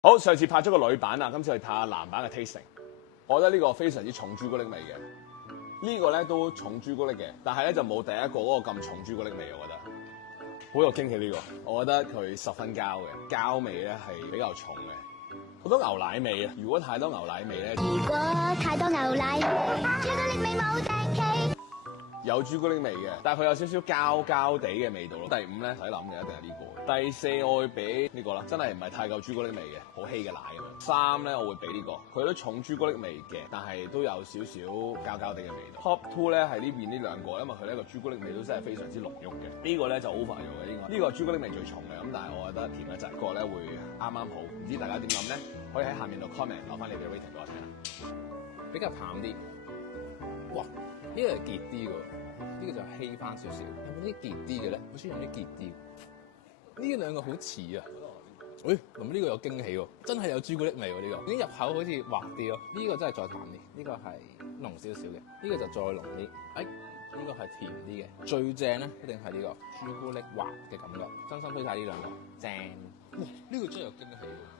好，上次拍咗個女版啊，今次去拍下男版嘅 tasting。我覺得呢個非常之重朱古力味嘅，呢個咧都重朱古力嘅，但係咧就冇第一個嗰個咁重朱古力味，我覺得好有驚喜呢個。我覺得佢10分膠嘅，膠味咧係比較重嘅，好多牛奶味啊！如果太多牛奶味咧，如果太多牛奶，朱古力味冇定期。有朱古力味嘅，但係佢有少少膠膠地嘅味道咯。第5咧，唔使諗嘅，一定係呢個。第4我會俾呢個啦，真係唔係太夠朱古力味嘅，好稀嘅奶咁樣。3咧我會俾呢個，佢都重朱古力味嘅，但係都有少少膠膠地嘅味道。Top 2咧係呢邊呢兩個，因為佢呢個朱古力味都真係非常之濃郁嘅。呢個咧就 over 咗嘅，呢個朱古力味最重嘅，咁但係我覺得甜嘅質個咧會啱啱好。唔知大家點諗咧？可以喺下面度 comment 留翻你嘅 rating 俾我聽啦。比較淡啲，哇！呢個係結啲喎，呢個就稀翻少少。有冇啲結啲嘅咧？好似有啲結啲。呢兩個好似啊！喂，咁呢個有驚喜喎，真係有朱古力味喎呢個。呢入口好似滑啲咯，呢個真係再淡啲，呢個係濃少少嘅，呢個就再濃啲。呢個係甜啲嘅。最正咧一定係呢個朱古力滑嘅感覺，真心推介呢兩個，正。哇！呢個真係有驚喜喎。